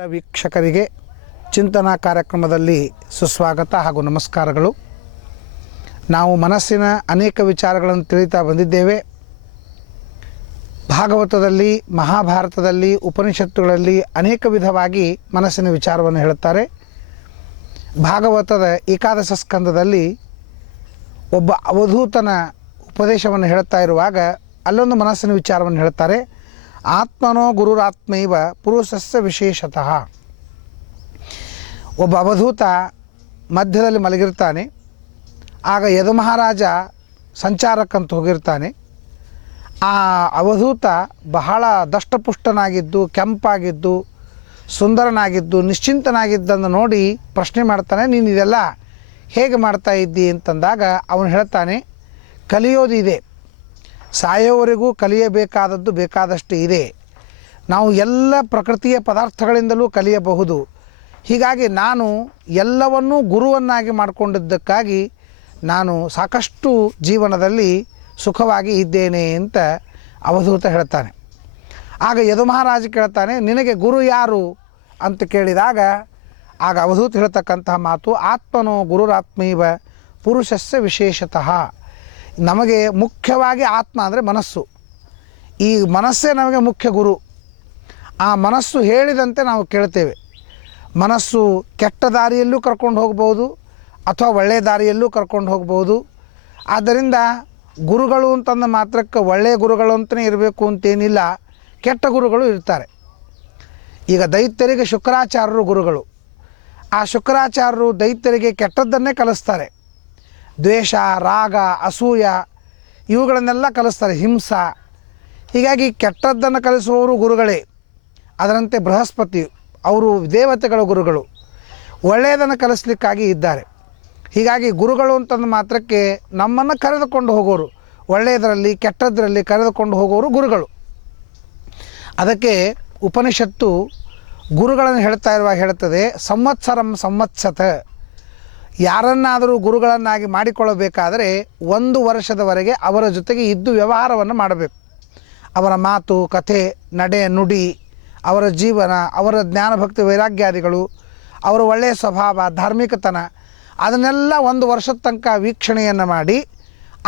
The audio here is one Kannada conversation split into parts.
ಎಲ್ಲ ವೀಕ್ಷಕರಿಗೆ ಚಿಂತನಾ ಕಾರ್ಯಕ್ರಮದಲ್ಲಿ ಸುಸ್ವಾಗತ ಹಾಗೂ ನಮಸ್ಕಾರಗಳು. ನಾವು ಮನಸ್ಸಿನ ಅನೇಕ ವಿಚಾರಗಳನ್ನು ತಿಳಿತಾ ಬಂದಿದ್ದೇವೆ. ಭಾಗವತದಲ್ಲಿ, ಮಹಾಭಾರತದಲ್ಲಿ, ಉಪನಿಷತ್ತುಗಳಲ್ಲಿ ಅನೇಕ ವಿಧವಾಗಿ ಮನಸ್ಸಿನ ವಿಚಾರವನ್ನು ಹೇಳುತ್ತಾರೆ. ಭಾಗವತದ ಏಕಾದಶ ಸ್ಕಂದದಲ್ಲಿ ಒಬ್ಬ ಅವಧೂತನ ಉಪದೇಶವನ್ನು ಹೇಳುತ್ತಾ ಇರುವಾಗ ಅಲ್ಲೊಂದು ಮನಸ್ಸಿನ ವಿಚಾರವನ್ನು ಹೇಳ್ತಾರೆ. ಆತ್ಮನೋ ಗುರುರಾತ್ಮೈವ ಪುರುಷಸ್ಯ ವಿಶೇಷತಃ. ಒಬ್ಬ ಅವಧೂತ ಮಧ್ಯದಲ್ಲಿ ಮಲಗಿರ್ತಾನೆ. ಆಗ ಯದುಮಹಾರಾಜ ಸಂಚಾರಕ್ಕಂತ ಹೋಗಿರ್ತಾನೆ. ಆ ಅವಧೂತ ಬಹಳ ದಷ್ಟಪುಷ್ಟನಾಗಿದ್ದು, ಕೆಂಪಾಗಿದ್ದು, ಸುಂದರನಾಗಿದ್ದು, ನಿಶ್ಚಿಂತನಾಗಿದ್ದನ್ನು ನೋಡಿ ಪ್ರಶ್ನೆ ಮಾಡ್ತಾನೆ, ನೀನು ಇದೆಲ್ಲ ಹೇಗೆ ಮಾಡ್ತಾ ಇದ್ದಿ ಅಂತಂದಾಗ ಅವನು ಹೇಳ್ತಾನೆ, ಕಲಿಯೋದು ಇದೆ, ಸಾಯೋವರೆಗೂ ಕಲಿಯಬೇಕಾದದ್ದು ಬೇಕಾದಷ್ಟು ಇದೆ. ನಾವು ಎಲ್ಲ ಪ್ರಕೃತಿಯ ಪದಾರ್ಥಗಳಿಂದಲೂ ಕಲಿಯಬಹುದು. ಹೀಗಾಗಿ ನಾನು ಎಲ್ಲವನ್ನೂ ಗುರುವನ್ನಾಗಿ ಮಾಡಿಕೊಂಡಿದ್ದಕ್ಕಾಗಿ ನಾನು ಸಾಕಷ್ಟು ಜೀವನದಲ್ಲಿ ಸುಖವಾಗಿ ಇದ್ದೇನೆ ಅಂತ ಅವಧೂತ ಹೇಳ್ತಾನೆ. ಆಗ ಯದುಮಹಾರಾಜ ಕೇಳ್ತಾನೆ, ನಿನಗೆ ಗುರು ಯಾರು ಅಂತ ಕೇಳಿದಾಗ ಆಗ ಅವಧೂತ ಹೇಳ್ತಕ್ಕಂತಹ ಮಾತು, ಆತ್ಮನೋ ಗುರುರಾತ್ಮೈವ ಪುರುಷಸ್ಯ ವಿಶೇಷತಃ. ನಮಗೆ ಮುಖ್ಯವಾಗಿ ಆತ್ಮ ಅಂದರೆ ಮನಸ್ಸು. ಈ ಮನಸ್ಸೇ ನಮಗೆ ಮುಖ್ಯ ಗುರು. ಆ ಮನಸ್ಸು ಹೇಳಿದಂತೆ ನಾವು ಕೇಳ್ತೇವೆ. ಮನಸ್ಸು ಕೆಟ್ಟ ದಾರಿಯಲ್ಲೂ ಕರ್ಕೊಂಡು ಹೋಗ್ಬೋದು ಅಥವಾ ಒಳ್ಳೆಯ ದಾರಿಯಲ್ಲೂ ಕರ್ಕೊಂಡು ಹೋಗ್ಬೋದು. ಆದ್ದರಿಂದ ಗುರುಗಳು ಅಂತಂದ ಮಾತ್ರಕ್ಕೆ ಒಳ್ಳೆಯ ಗುರುಗಳು ಅಂತಲೇ ಇರಬೇಕು ಅಂತೇನಿಲ್ಲ, ಕೆಟ್ಟ ಗುರುಗಳು ಇರ್ತಾರೆ. ಈಗ ದೈತ್ಯರಿಗೆ ಶುಕ್ರಾಚಾರ್ಯರು ಗುರುಗಳು. ಆ ಶುಕ್ರಾಚಾರ್ಯರು ದೈತ್ಯರಿಗೆ ಕೆಟ್ಟದ್ದನ್ನೇ ಕಲಿಸ್ತಾರೆ. ದ್ವೇಷ, ರಾಗ, ಅಸೂಯ ಇವುಗಳನ್ನೆಲ್ಲ ಕಲಿಸ್ತಾರೆ, ಹಿಂಸ. ಹೀಗಾಗಿ ಕೆಟ್ಟದ್ದನ್ನು ಕಲಿಸುವವರು ಗುರುಗಳೇ. ಅದರಂತೆ ಬೃಹಸ್ಪತಿ ಅವರು ದೇವತೆಗಳ ಗುರುಗಳು, ಒಳ್ಳೆಯದನ್ನು ಕಲಿಸ್ಲಿಕ್ಕಾಗಿ ಇದ್ದಾರೆ. ಹೀಗಾಗಿ ಗುರುಗಳು ಅಂತಂದ ಮಾತ್ರಕ್ಕೆ ನಮ್ಮನ್ನು ಕರೆದುಕೊಂಡು ಹೋಗೋರು, ಒಳ್ಳೆಯದರಲ್ಲಿ ಕೆಟ್ಟದ್ದರಲ್ಲಿ ಕರೆದುಕೊಂಡು ಹೋಗೋರು ಗುರುಗಳು. ಅದಕ್ಕೆ ಉಪನಿಷತ್ತು ಗುರುಗಳನ್ನು ಹೇಳ್ತಾ ಇರುವಾಗ ಹೇಳ್ತದೆ, ಸಂವತ್ಸರಂ ಸಂವತ್ಸತ. ಯಾರನ್ನಾದರೂ ಗುರುಗಳನ್ನಾಗಿ ಮಾಡಿಕೊಳ್ಳಬೇಕಾದರೆ 1 ವರ್ಷದವರೆಗೆ ಅವರ ಜೊತೆಗೆ ಇದ್ದು ವ್ಯವಹಾರವನ್ನು ಮಾಡಬೇಕು. ಅವರ ಮಾತು, ಕಥೆ, ನಡೆ, ನುಡಿ, ಅವರ ಜೀವನ, ಅವರ ಜ್ಞಾನಭಕ್ತಿ ವೈರಾಗ್ಯಾದಿಗಳು, ಅವರ ಒಳ್ಳೆಯ ಸ್ವಭಾವ, ಧಾರ್ಮಿಕತನ, ಅದನ್ನೆಲ್ಲ 1 ವರ್ಷದ ತನಕ ವೀಕ್ಷಣೆಯನ್ನು ಮಾಡಿ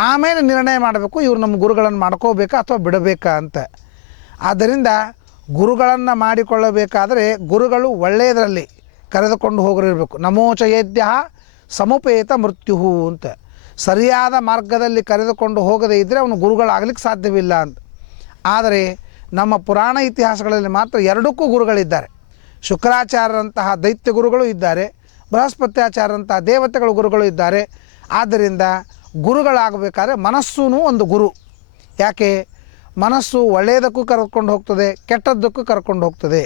ಆಮೇಲೆ ನಿರ್ಣಯ ಮಾಡಬೇಕು, ಇವರು ನಮ್ಮ ಗುರುಗಳನ್ನು ಮಾಡ್ಕೋಬೇಕಾ ಅಥವಾ ಬಿಡಬೇಕಾ ಅಂತ. ಆದ್ದರಿಂದ ಗುರುಗಳನ್ನು ಮಾಡಿಕೊಳ್ಳಬೇಕಾದರೆ ಗುರುಗಳು ಒಳ್ಳೆಯದರಲ್ಲಿ ಕರೆದುಕೊಂಡು ಹೋಗಿರಬೇಕು. ನಮೋಚಯೇದ್ಯ ಸಮುಪೇತ ಮೃತ್ಯು ಅಂತ. ಸರಿಯಾದ ಮಾರ್ಗದಲ್ಲಿ ಕರೆದುಕೊಂಡು ಹೋಗದೇ ಇದ್ದರೆ ಅವನು ಗುರುಗಳಾಗಲಿಕ್ಕೆ ಸಾಧ್ಯವಿಲ್ಲ ಅಂತ. ಆದರೆ ನಮ್ಮ ಪುರಾಣ ಇತಿಹಾಸಗಳಲ್ಲಿ ಮಾತ್ರ ಎರಡಕ್ಕೂ ಗುರುಗಳಿದ್ದಾರೆ. ಶುಕ್ರಾಚಾರ್ಯರಂತಹ ದೈತ್ಯ ಗುರುಗಳು ಇದ್ದಾರೆ, ಬೃಹಸ್ಪತ್ಯಾಚಾರ್ಯರಂತಹ ದೇವತೆಗಳ ಗುರುಗಳು ಇದ್ದಾರೆ. ಆದ್ದರಿಂದ ಗುರುಗಳಾಗಬೇಕಾದ್ರೆ ಮನಸ್ಸೂ ಒಂದು ಗುರು. ಯಾಕೆ? ಮನಸ್ಸು ಒಳ್ಳೆಯದಕ್ಕೂ ಕರ್ಕೊಂಡು ಹೋಗ್ತದೆ, ಕೆಟ್ಟದ್ದಕ್ಕೂ ಕರ್ಕೊಂಡು ಹೋಗ್ತದೆ.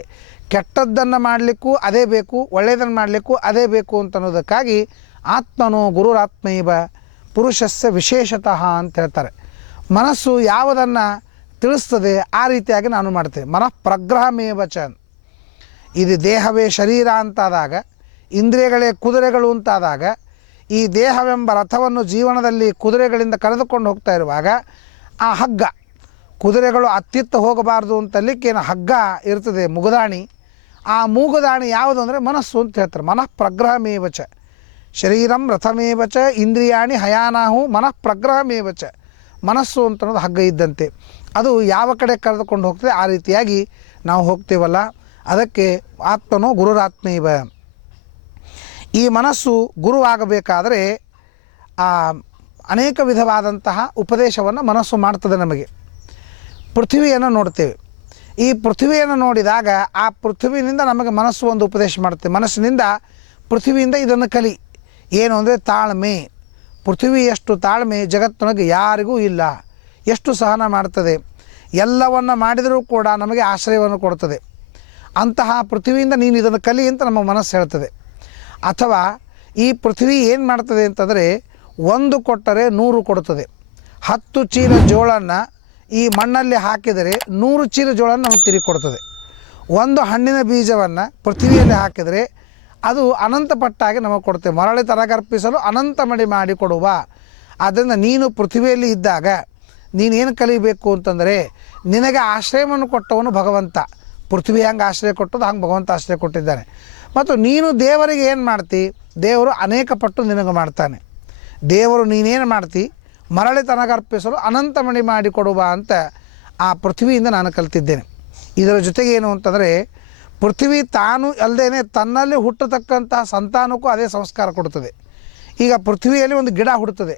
ಕೆಟ್ಟದ್ದನ್ನು ಮಾಡಲಿಕ್ಕೂ ಅದೇ ಬೇಕು, ಒಳ್ಳೆಯದನ್ನು ಮಾಡಲಿಕ್ಕೂ ಅದೇ ಬೇಕು ಅಂತ ಅನ್ನೋದಕ್ಕಾಗಿ ಆತ್ಮನೋ ಗುರುರಾತ್ಮೈವ ಪುರುಷಸ್ಯ ವಿಶೇಷತಃ ಅಂತ ಹೇಳ್ತಾರೆ. ಮನಸ್ಸು ಯಾವುದನ್ನು ತಿಳಿಸ್ತದೆ ಆ ರೀತಿಯಾಗಿ ನಾನು ಮಾಡ್ತೇವೆ. ಮನಃ ಪ್ರಗ್ರಹಮೇವಚ. ಇದು ದೇಹವೇ ಶರೀರ ಅಂತಾದಾಗ, ಇಂದ್ರಿಯಗಳೇ ಕುದುರೆಗಳು ಅಂತಾದಾಗ, ಈ ದೇಹವೆಂಬ ರಥವನ್ನು ಜೀವನದಲ್ಲಿ ಕುದುರೆಗಳಿಂದ ಕರೆದುಕೊಂಡು ಹೋಗ್ತಾ ಇರುವಾಗ ಆ ಹಗ್ಗ, ಕುದುರೆಗಳು ಅತ್ತಿತ್ತ ಹೋಗಬಾರ್ದು ಅಂತಲಿಕ್ಕೆ ಹಗ್ಗ ಇರ್ತದೆ, ಮುಗುದಾಣಿ. ಆ ಮೂಗುದಾಣಿ ಯಾವುದು ಅಂದರೆ ಮನಸ್ಸು ಅಂತ ಹೇಳ್ತಾರೆ. ಮನಃ ಪ್ರಗ್ರಹಮೇವಚ ಶರೀರಂ ರಥಮೇವಚ ಇಂದ್ರಿಯಾಣಿ ಹಯಾನಾಹು ಮನಃ ಪ್ರಗ್ರಹಮೇವಚ. ಮನಸ್ಸು ಅಂತ ಅನ್ನೋದು ಹಗ್ಗ ಇದ್ದಂತೆ, ಅದು ಯಾವ ಕಡೆ ಕರೆದುಕೊಂಡು ಹೋಗ್ತದೆ ಆ ರೀತಿಯಾಗಿ ನಾವು ಹೋಗ್ತೇವಲ್ಲ. ಅದಕ್ಕೆ ಆತ್ಮನೋ ಗುರುರಾತ್ಮೈವ. ಈ ಮನಸ್ಸು ಗುರುವಾಗಬೇಕಾದರೆ ಅನೇಕ ವಿಧವಾದಂತಹ ಉಪದೇಶವನ್ನು ಮನಸ್ಸು ಮಾಡ್ತದೆ. ನಮಗೆ ಪೃಥ್ವಿಯನ್ನು ನೋಡ್ತೇವೆ. ಈ ಪೃಥ್ವಿಯನ್ನು ನೋಡಿದಾಗ ಆ ಪೃಥ್ವಿಯಿಂದ ನಮಗೆ ಮನಸ್ಸು ಒಂದು ಉಪದೇಶ ಮಾಡುತ್ತೆ. ಮನಸ್ಸಿನಿಂದ ಪೃಥ್ವಿಯಿಂದ ಇದನ್ನು ಕಲಿ. ಏನು ಅಂದರೆ ತಾಳ್ಮೆ. ಪೃಥ್ವಿಯಷ್ಟು ತಾಳ್ಮೆ ಜಗತ್ತಿನೊಳಗೆ ಯಾರಿಗೂ ಇಲ್ಲ. ಎಷ್ಟು ಸಹನ ಮಾಡ್ತದೆ, ಎಲ್ಲವನ್ನು ಮಾಡಿದರೂ ಕೂಡ ನಮಗೆ ಆಶ್ರಯವನ್ನು ಕೊಡ್ತದೆ. ಅಂತಹ ಪೃಥ್ವಿಯಿಂದ ನೀನು ಇದನ್ನು ಕಲಿ ಅಂತ ನಮ್ಮ ಮನಸ್ಸು ಹೇಳ್ತದೆ. ಅಥವಾ ಈ ಪೃಥ್ವಿ ಏನು ಮಾಡ್ತದೆ ಅಂತಂದರೆ, 1 ಕೊಟ್ಟರೆ 100 ಕೊಡ್ತದೆ. 10 ಚೀಲ ಜೋಳನ್ನು ಈ ಮಣ್ಣಲ್ಲಿ ಹಾಕಿದರೆ 100 ಚೀಲ ಜೋಳನ್ನು ನಮಗೆ ತಿರುಗಿ ಕೊಡ್ತದೆ. 1 ಹಣ್ಣಿನ ಬೀಜವನ್ನು ಪೃಥ್ವಿಯಲ್ಲಿ ಹಾಕಿದರೆ ಅದು ಅನಂತ ಪಟ್ಟಾಗಿ ನಮಗೆ ಕೊಡ್ತೇವೆ. ಮರಳಿ ತರಗರ್ಪಿಸಲು ಅನಂತ ಮಡಿ ಮಾಡಿ ಕೊಡುವ. ಆದ್ದರಿಂದ ನೀನು ಪೃಥ್ವಿಯಲ್ಲಿ ಇದ್ದಾಗ ನೀನೇನು ಕಲಿಬೇಕು ಅಂತಂದರೆ, ನಿನಗೆ ಆಶ್ರಯವನ್ನು ಕೊಟ್ಟವನು ಭಗವಂತ. ಪೃಥ್ವಿ ಹೆಂಗೆ ಆಶ್ರಯ ಕೊಟ್ಟದ್ದು ಹಂಗೆ ಭಗವಂತ ಆಶ್ರಯ ಕೊಟ್ಟಿದ್ದಾನೆ. ಮತ್ತು ನೀನು ದೇವರಿಗೆ ಏನು ಮಾಡ್ತಿ, ದೇವರು ಅನೇಕ ಪಟ್ಟು ನಿನಗೆ ಮಾಡ್ತಾನೆ. ದೇವರು ನೀನೇನು ಮಾಡ್ತಿ, ಮರಳಿ ತನಗರ್ಪಿಸಲು ಅನಂತಮಣಿ ಮಾಡಿಕೊಡುವ ಅಂತ ಆ ಪೃಥ್ವಿಯಿಂದ ನಾನು ಕಲಿತಿದ್ದೇನೆ. ಇದರ ಜೊತೆಗೆ ಏನು ಅಂತಂದರೆ, ಪೃಥ್ವಿ ತಾನು ಅಲ್ಲದೇ ತನ್ನಲ್ಲಿ ಹುಟ್ಟತಕ್ಕಂತಹ ಸಂತಾನಕ್ಕೂ ಅದೇ ಸಂಸ್ಕಾರ ಕೊಡುತ್ತದೆ. ಈಗ ಪೃಥ್ವಿಯಲ್ಲಿ ಒಂದು ಗಿಡ ಹುಡುತ್ತದೆ.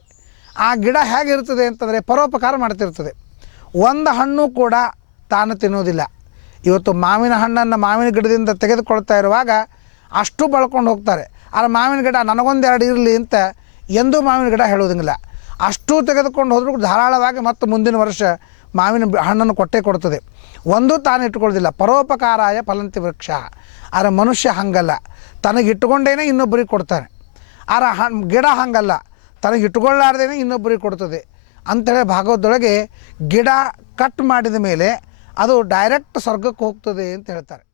ಆ ಗಿಡ ಹೇಗಿರ್ತದೆ ಅಂತಂದರೆ ಪರೋಪಕಾರ ಮಾಡ್ತಿರ್ತದೆ. ಒಂದು ಹಣ್ಣು ಕೂಡ ತಾನು ತಿನ್ನೋದಿಲ್ಲ. ಇವತ್ತು ಮಾವಿನ ಹಣ್ಣನ್ನು ಮಾವಿನ ಗಿಡದಿಂದ ತೆಗೆದುಕೊಳ್ತಾ ಇರುವಾಗ ಅಷ್ಟು ಬಳ್ಕೊಂಡು ಹೋಗ್ತಾರೆ. ಆದರೆ ಮಾವಿನ ಗಿಡ ನನಗೊಂದೆರಡು ಇರಲಿ ಅಂತ ಎಂದೂ ಮಾವಿನ ಗಿಡ ಹೇಳೋದಂಗಿಲ್ಲ. ಅಷ್ಟು ತೆಗೆದುಕೊಂಡು ಹೋದ್ರೂ ಧಾರಾಳವಾಗಿ ಮತ್ತು ಮುಂದಿನ ವರ್ಷ ಮಾವಿನ ಹಣ್ಣನ್ನು ಕೊಟ್ಟೇ ಕೊಡ್ತದೆ. ಒಂದೂ ತಾನು ಇಟ್ಕೊಳ್ಳೋದಿಲ್ಲ. ಪರೋಪಕಾರಾಯ ಫಲಂತಿ ವೃಕ್ಷ. ಆದರೆ ಮನುಷ್ಯ ಹಾಗಲ್ಲ, ತನಗೆ ಇಟ್ಟುಕೊಂಡೇನೆ ಇನ್ನೊಬ್ಬರಿಗೆ ಕೊಡ್ತಾನೆ. ಆದರೆ ಗಿಡ ಹಾಗಲ್ಲ, ತನಗೆ ಇಟ್ಕೊಳ್ಳಾರ್ದೇ ಇನ್ನೊಬ್ಬರಿಗೆ ಕೊಡ್ತದೆ ಅಂಥೇಳಿ ಭಾಗವತದೊಳಗೆ ಗಿಡ ಕಟ್ ಮಾಡಿದ ಮೇಲೆ ಅದು ಡೈರೆಕ್ಟ್ ಸ್ವರ್ಗಕ್ಕೆ ಹೋಗ್ತದೆ ಅಂತ ಹೇಳ್ತಾರೆ.